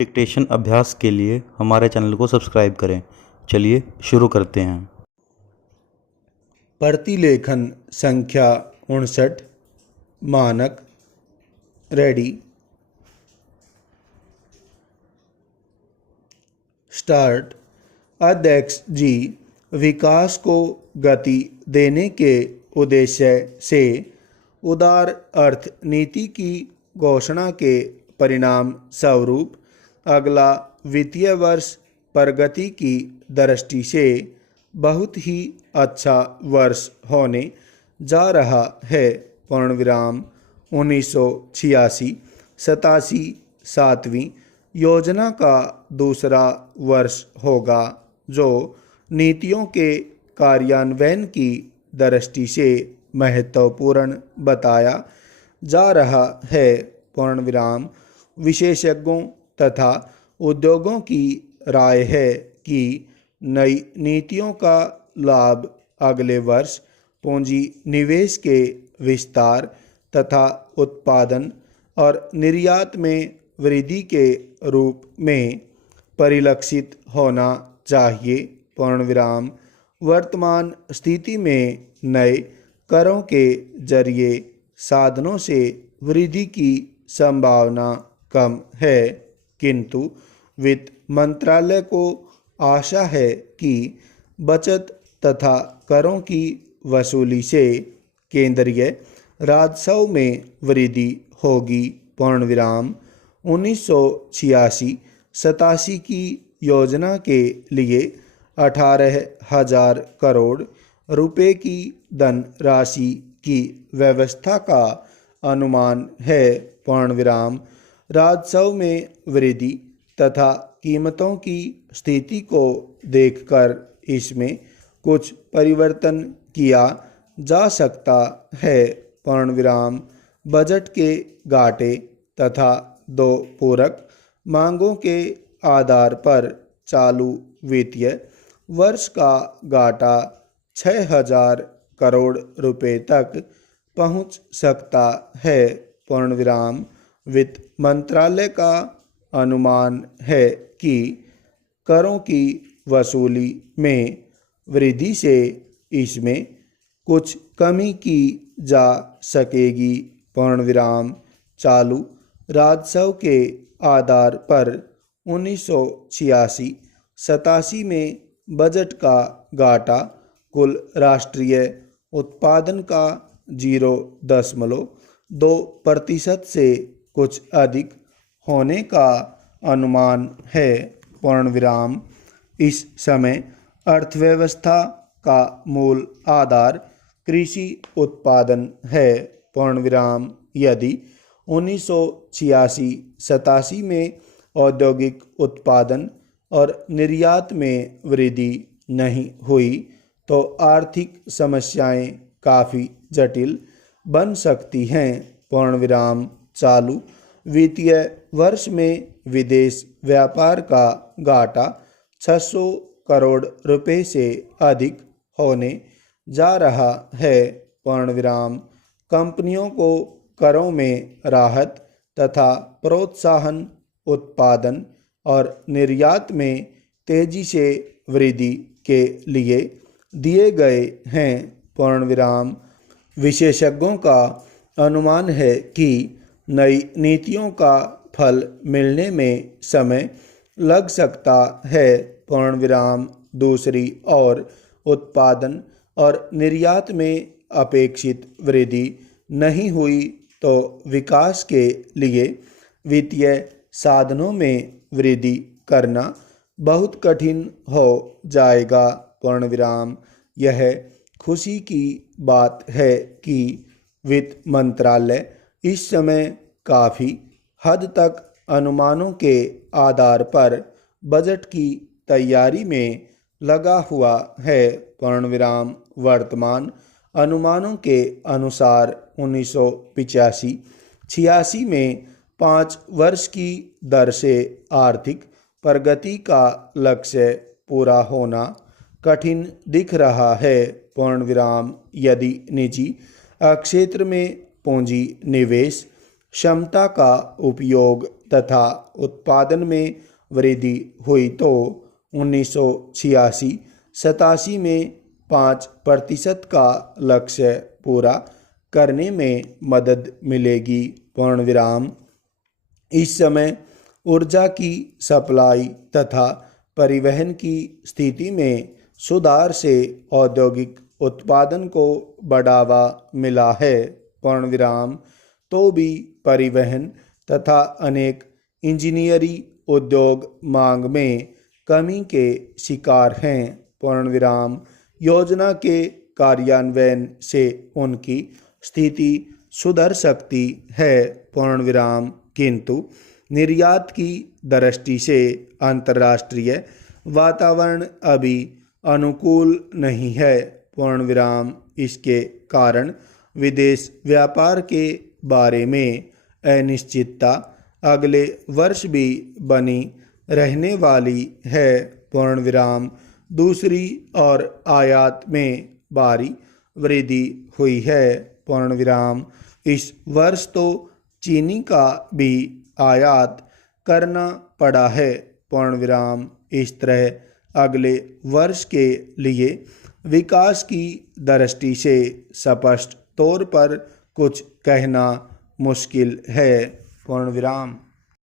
Dictation अभ्यास के लिए हमारे चैनल को सब्सक्राइब करें। चलिए शुरू करते हैं। प्रतिलेखन संख्या 59 मानक रेडी स्टार्ट। अध्यक्ष जी, विकास को गति देने के उद्देश्य से उदार अर्थनीति की घोषणा के परिणाम स्वरूप अगला वित्तीय वर्ष प्रगति की दृष्टि से बहुत ही अच्छा वर्ष होने जा रहा है। पूर्णविराम 1986-87 सातवीं योजना का दूसरा वर्ष होगा, जो नीतियों के कार्यान्वयन की दृष्टि से महत्वपूर्ण बताया जा रहा है। पूर्णविराम विशेषज्ञों तथा उद्योगों की राय है कि नई नीतियों का लाभ अगले वर्ष पूंजी निवेश के विस्तार तथा उत्पादन और निर्यात में वृद्धि के रूप में परिलक्षित होना चाहिए। पूर्णविराम वर्तमान स्थिति में नए करों के जरिए साधनों से वृद्धि की संभावना कम है, किंतु वित्त मंत्रालय को आशा है कि बचत तथा करों की वसूली से केंद्रीय राजस्व में वृद्धि होगी। पूर्णविराम 1986-87 की योजना के लिए 18,000 करोड़ रुपए की धनराशि की व्यवस्था का अनुमान है। पूर्णविराम राजस्व में वृद्धि तथा कीमतों की स्थिति को देखकर इसमें कुछ परिवर्तन किया जा सकता है। पूर्णविराम बजट के घाटे तथा दो पूरक मांगों के आधार पर चालू वित्तीय वर्ष का घाटा 6,000 करोड़ रुपए तक पहुंच सकता है। पूर्णविराम वित्त मंत्रालय का अनुमान है कि करों की वसूली में वृद्धि से इसमें कुछ कमी की जा सकेगी। पूर्णविराम चालू राजस्व के आधार पर 1986-87 में बजट का घाटा कुल राष्ट्रीय उत्पादन का 0.2% से कुछ अधिक होने का अनुमान है। पूर्णविराम इस समय अर्थव्यवस्था का मूल आधार कृषि उत्पादन है। पूर्णविराम यदि 1986-87 में औद्योगिक उत्पादन और निर्यात में वृद्धि नहीं हुई तो आर्थिक समस्याएं काफ़ी जटिल बन सकती हैं। पूर्णविराम चालू वित्तीय वर्ष में विदेश व्यापार का घाटा 600 करोड़ रुपए से अधिक होने जा रहा है। पूर्णविराम कंपनियों को करों में राहत तथा प्रोत्साहन उत्पादन और निर्यात में तेजी से वृद्धि के लिए दिए गए हैं। पूर्णविराम विशेषज्ञों का अनुमान है कि नई नीतियों का फल मिलने में समय लग सकता है। पूर्णविराम दूसरी ओर उत्पादन और निर्यात में अपेक्षित वृद्धि नहीं हुई तो विकास के लिए वित्तीय साधनों में वृद्धि करना बहुत कठिन हो जाएगा। पूर्णविराम यह खुशी की बात है कि वित्त मंत्रालय इस समय काफ़ी हद तक अनुमानों के आधार पर बजट की तैयारी में लगा हुआ है। पूर्णविराम वर्तमान अनुमानों के अनुसार 1985-86 में 5 वर्ष की दर से आर्थिक प्रगति का लक्ष्य पूरा होना कठिन दिख रहा है। पूर्णविराम यदि निजी क्षेत्र में पूंजी निवेश क्षमता का उपयोग तथा उत्पादन में वृद्धि हुई तो 1986-87 में 5% का लक्ष्य पूरा करने में मदद मिलेगी। पूर्णविराम। इस समय ऊर्जा की सप्लाई तथा परिवहन की स्थिति में सुधार से औद्योगिक उत्पादन को बढ़ावा मिला है। पूर्णविराम। तो भी परिवहन तथा अनेक इंजीनियरी उद्योग मांग में कमी के शिकार हैं। पूर्णविराम। योजना के कार्यान्वयन से उनकी स्थिति सुधर सकती है। पूर्णविराम। किंतु निर्यात की दृष्टि से अंतर्राष्ट्रीय वातावरण अभी अनुकूल नहीं है। पूर्णविराम। इसके कारण विदेश व्यापार के बारे में अनिश्चितता अगले वर्ष भी बनी रहने वाली है। पूर्णविराम। दूसरी ओर आयात में भारी वृद्धि हुई है। पूर्णविराम। इस वर्ष तो चीनी का भी आयात करना पड़ा है। पूर्णविराम। इस तरह अगले वर्ष के लिए विकास की दृष्टि से स्पष्ट तौर पर कुछ कहना मुश्किल है। पूर्णविराम।